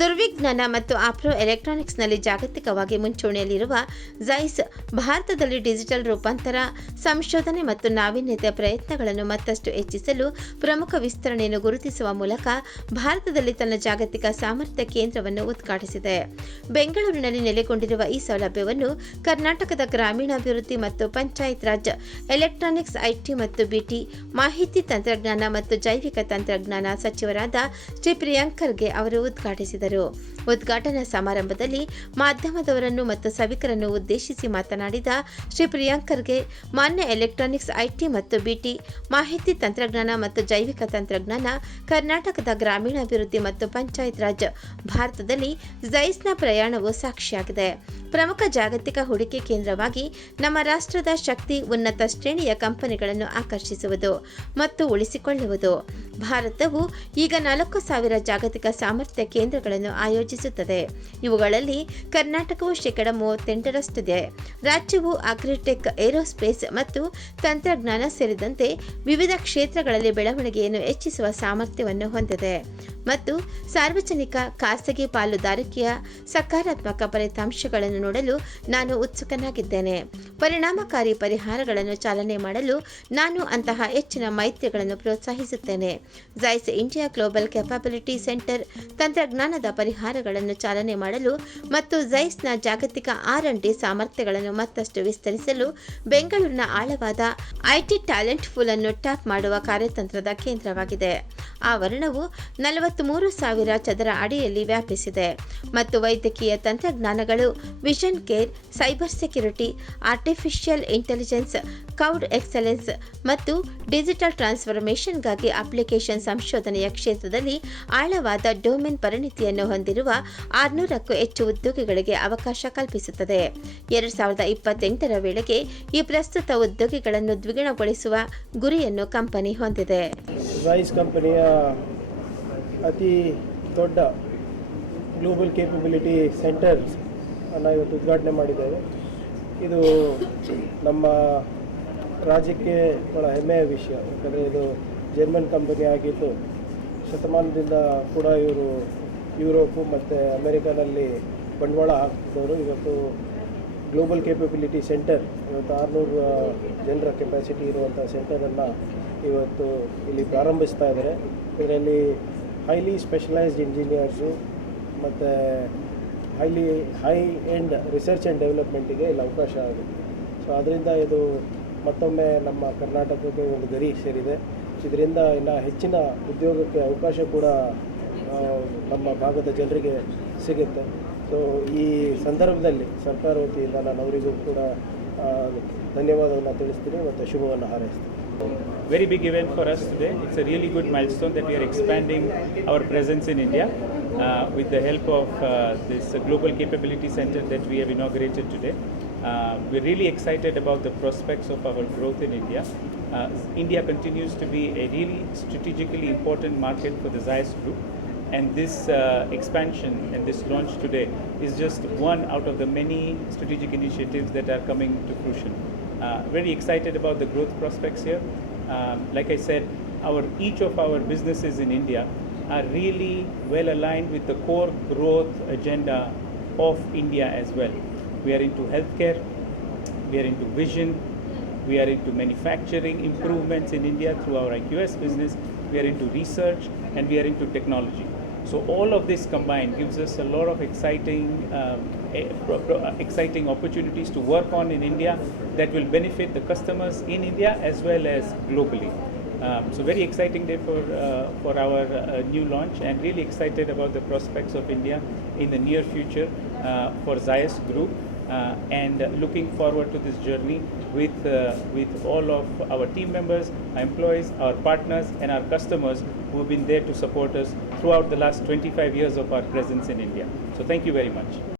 ದುರ್ವಿಜ್ಞಾನ ಮತ್ತು ಆಪ್ರೋ ಎಲೆಕ್ಟ್ರಾನಿಕ್ಸ್ನಲ್ಲಿ ಜಾಗತಿಕವಾಗಿ ಮುಂಚೂಣಿಯಲ್ಲಿರುವ ಝೈಸ್ ಭಾರತದಲ್ಲಿ ಡಿಜಿಟಲ್ ರೂಪಾಂತರ, ಸಂಶೋಧನೆ ಮತ್ತು ನಾವೀನ್ಯತೆಯ ಪ್ರಯತ್ನಗಳನ್ನು ಮತ್ತಷ್ಟು ಹೆಚ್ಚಿಸಲು ಪ್ರಮುಖ ವಿಸ್ತರಣೆಯನ್ನು ಗುರುತಿಸುವ ಮೂಲಕ ಭಾರತದಲ್ಲಿ ತನ್ನ ಜಾಗತಿಕ ಸಾಮರ್ಥ್ಯ ಕೇಂದ್ರವನ್ನು ಉದ್ಘಾಟಿಸಿದೆ. ಬೆಂಗಳೂರಿನಲ್ಲಿ ನೆಲೆಗೊಂಡಿರುವ ಈ ಸೌಲಭ್ಯವನ್ನು ಕರ್ನಾಟಕದ ಗ್ರಾಮೀಣಾಭಿವೃದ್ಧಿ ಮತ್ತು ಪಂಚಾಯತ್ ರಾಜ್, ಎಲೆಕ್ಟ್ರಾನಿಕ್ಸ್, ಐಟಿ ಮತ್ತು ಬಿಟಿ, ಮಾಹಿತಿ ತಂತ್ರಜ್ಞಾನ ಮತ್ತು ಜೈವಿಕ ತಂತ್ರಜ್ಞಾನ ಸಚಿವರಾದ ಶ್ರೀ ಪ್ರಿಯಾಂಕರ್ಗೆ ಅವರು ಉದ್ಘಾಟಿಸಿದರು. ಉದ್ಘಾಟನಾ ಸಮಾರಂಭದಲ್ಲಿ ಮಾಧ್ಯಮದವರನ್ನು ಮತ್ತು ಸಭಿಕರನ್ನು ಉದ್ದೇಶಿಸಿ ಮಾತನಾಡಿದ ಶ್ರೀ ಪ್ರಿಯಾಂಕರ್ಗೆ ಮಾನ್ಯ ಎಲೆಕ್ಟ್ರಾನಿಕ್ಸ್ ಐಟಿ ಮತ್ತು ಬಿಟಿ ಮಾಹಿತಿ ತಂತ್ರಜ್ಞಾನ ಮತ್ತು ಜೈವಿಕ ತಂತ್ರಜ್ಞಾನ, ಕರ್ನಾಟಕದ ಗ್ರಾಮೀಣಾಭಿವೃದ್ಧಿ ಮತ್ತು ಪಂಚಾಯತ್ ರಾಜ್ ಭಾರತದಲ್ಲಿ ಜೈಸ್ನ ಪ್ರಯಾಣವು ಸಾಕ್ಷಿಯಾಗಿದೆ. ಪ್ರಮುಖ ಜಾಗತಿಕ ಹೂಡಿಕೆ ಕೇಂದ್ರವಾಗಿ ನಮ್ಮ ರಾಷ್ಟ್ರದ ಶಕ್ತಿ ಉನ್ನತ ಶ್ರೇಣಿಯ ಕಂಪನಿಗಳನ್ನು ಆಕರ್ಷಿಸುವುದು ಮತ್ತು ಉಳಿಸಿಕೊಳ್ಳುವುದು. ಭಾರತವು ಈಗ ನಾಲ್ಕು ಸಾವಿರ ಜಾಗತಿಕ ಸಾಮರ್ಥ್ಯ ಕೇಂದ್ರಗಳನ್ನು ಆಯೋಜಿಸುತ್ತದೆ. ಇವುಗಳಲ್ಲಿ ಕರ್ನಾಟಕವು ಶೇಕಡ ಮೂವತ್ತೆಂಟರಷ್ಟಿದೆ. ರಾಜ್ಯವು ಅಗ್ರಿಟೆಕ್, ಏರೋಸ್ಪೇಸ್ ಮತ್ತು ತಂತ್ರಜ್ಞಾನ ಸೇರಿದಂತೆ ವಿವಿಧ ಕ್ಷೇತ್ರಗಳಲ್ಲಿ ಬೆಳವಣಿಗೆಯನ್ನು ಹೆಚ್ಚಿಸುವ ಸಾಮರ್ಥ್ಯವನ್ನು ಹೊಂದಿದೆ. ಮತ್ತು ಸಾರ್ವಜನಿಕ ಖಾಸಗಿ ಪಾಲುದಾರಿಕೆಯ ಸಕಾರಾತ್ಮಕ ಫಲಿತಾಂಶಗಳನ್ನು ನೋಡಲು ನಾನು ಉತ್ಸುಕನಾಗಿದ್ದೇನೆ. ಪರಿಣಾಮಕಾರಿ ಪರಿಹಾರಗಳನ್ನು ಚಾಲನೆ ಮಾಡಲು ನಾನು ಅಂತಹ ಹೆಚ್ಚಿನ ಮೈತ್ರಿಗಳನ್ನು ಪ್ರೋತ್ಸಾಹಿಸುತ್ತೇನೆ. Zeiss India global capability centre ತಂತ್ರಜ್ಞಾನದ ಪರಿಹಾರಗಳನ್ನು ಚಾಲನೆ ಮಾಡಲು ಮತ್ತು ಜೈಸ್ನ ಜಾಗತಿಕ ಆರ್ ಡಿ ಸಾಮರ್ಥ್ಯಗಳನ್ನು ಮತ್ತಷ್ಟು ವಿಸ್ತರಿಸಲು ಬೆಂಗಳೂರಿನ ಆಳವಾದ ಐಟಿ ಟ್ಯಾಲೆಂಟ್ ಫುಲ್ ಅನ್ನು ಟ್ಯಾಪ್ ಮಾಡುವ ಕಾರ್ಯತಂತ್ರದ ಕೇಂದ್ರವಾಗಿದೆ. ಆವರಣವು ನಲವತ್ತ್ಮೂರು ಸಾವಿರ ಚದರ ಅಡಿಯಲ್ಲಿ ವ್ಯಾಪಿಸಿದೆ. ಮತ್ತು ವೈದ್ಯಕೀಯ ತಂತ್ರಜ್ಞಾನಗಳು, vision care, cyber security, artificial intelligence cloud excellence ಮತ್ತು ಡಿಜಿಟಲ್ ಟ್ರಾನ್ಸ್ಫಾರ್ಮೇಷನ್ಗಾಗಿ ಅಪ್ಲಿಕೇಶನ್ ಸಂಶೋಧನೆಯ ಕ್ಷೇತ್ರದಲ್ಲಿ ಆಳವಾದ ಡೊಮೇನ್ ಪರಿಣಿತಿಯನ್ನು ಹೊಂದಿರುವ ಆರುನೂರಕ್ಕೂ ಹೆಚ್ಚು ಉದ್ಯೋಗಿಗಳಿಗೆ ಅವಕಾಶ ಕಲ್ಪಿಸುತ್ತದೆ. ಎರಡು ಸಾವಿರದ ಇಪ್ಪತ್ತೆಂಟರ ವೇಳೆಗೆ ಈ ಪ್ರಸ್ತುತ ಉದ್ಯೋಗಿಗಳನ್ನು ದ್ವಿಗುಣಗೊಳಿಸುವ ಗುರಿಯನ್ನು ಕಂಪನಿ ಹೊಂದಿದೆ. ರೈಸ್ ಕಂಪನಿಯ ಅತಿ ದೊಡ್ಡ ಗ್ಲೋಬಲ್ ಕೇಪಬಿಲಿಟಿ ಸೆಂಟರ್ ಅನ್ನು ಇವತ್ತು ಉದ್ಘಾಟನೆ ಮಾಡಿದ್ದೇವೆ. ಇದು ನಮ್ಮ ರಾಜ್ಯಕ್ಕೆ ಭಾಳ ಹೆಮ್ಮೆಯ ವಿಷಯ. ಯಾಕಂದರೆ ಇದು ಜರ್ಮನ್ ಕಂಪನಿ ಆಗಿದ್ದು, ಶತಮಾನದಿಂದ ಕೂಡ ಇವರು ಯುರೋಪು ಮತ್ತು ಅಮೇರಿಕಾದಲ್ಲಿ ಬಂಡವಾಳ ಹಾಕಿದವರು ಇವತ್ತು ಗ್ಲೋಬಲ್ ಕೇಪಬಿಲಿಟಿ ಸೆಂಟರ್, ಇವತ್ತು ಆರುನೂರು ಜನರ ಕೆಪಾಸಿಟಿ ಇರುವಂಥ ಸೆಂಟರನ್ನು ಇವತ್ತು ಇಲ್ಲಿ ಪ್ರಾರಂಭಿಸ್ತಾ ಇದ್ದಾರೆ. ಇದರಲ್ಲಿ ಹೈಲಿ ಸ್ಪೆಷಲೈಸ್ಡ್ ಇಂಜಿನಿಯರ್ಸು ಮತ್ತು highly high end research and ಡೆವಲಪ್ಮೆಂಟಿಗೆ ಇಲ್ಲಿ ಅವಕಾಶ ಆಗುತ್ತೆ. ಸೊ ಅದರಿಂದ ಇದು ಮತ್ತೊಮ್ಮೆ ನಮ್ಮ ಕರ್ನಾಟಕಕ್ಕೆ ಒಂದು ಗರಿ ಸೇರಿದೆ. ಇದರಿಂದ ಇನ್ನು ಹೆಚ್ಚಿನ ಉದ್ಯೋಗಕ್ಕೆ ಅವಕಾಶ ಕೂಡ ನಮ್ಮ ಭಾಗದ ಜನರಿಗೆ ಸಿಗುತ್ತೆ. ಸೊ ಈ ಸಂದರ್ಭದಲ್ಲಿ ಸರ್ಕಾರ ವತಿಯಿಂದ ನಾನು ಅವರಿಗೂ ಕೂಡ ಧನ್ಯವಾದವನ್ನು ತಿಳಿಸ್ತೀನಿ ಮತ್ತು ಶುಭವನ್ನು ಹಾರೈಸ್ತೀನಿ. Very big event for us today. It's a really good milestone that we are expanding our presence in India uh, with the help of uh, this Global Capability Center that we have inaugurated today. Uh, we're really excited about the prospects of our growth in India. Uh, India continues to be a really strategically important market for the Zeiss Group. And this uh, expansion and this launch today is just one out of the many strategic initiatives that are coming to fruition. Uh, very excited about the growth prospects here. Um, like I said, our each of our businesses in India are really well aligned with the core growth agenda of India as well. We are into healthcare, we are into vision, we are into manufacturing improvements in India through our IQS business, we are into research, and we are into technology. So all of this combined gives us a lot of exciting, um, eh, uh, exciting opportunities to work on in India that will benefit the customers in India as well as globally. Um, so very exciting day for uh, for our uh, new launch, and really excited about the prospects of India in the near future uh, for Zayas Group, and uh, looking forward to this journey with uh, with all of our team members, our employees, our partners, and our customers who have been there to support us throughout the last 25 years of our presence in India. So thank you very much.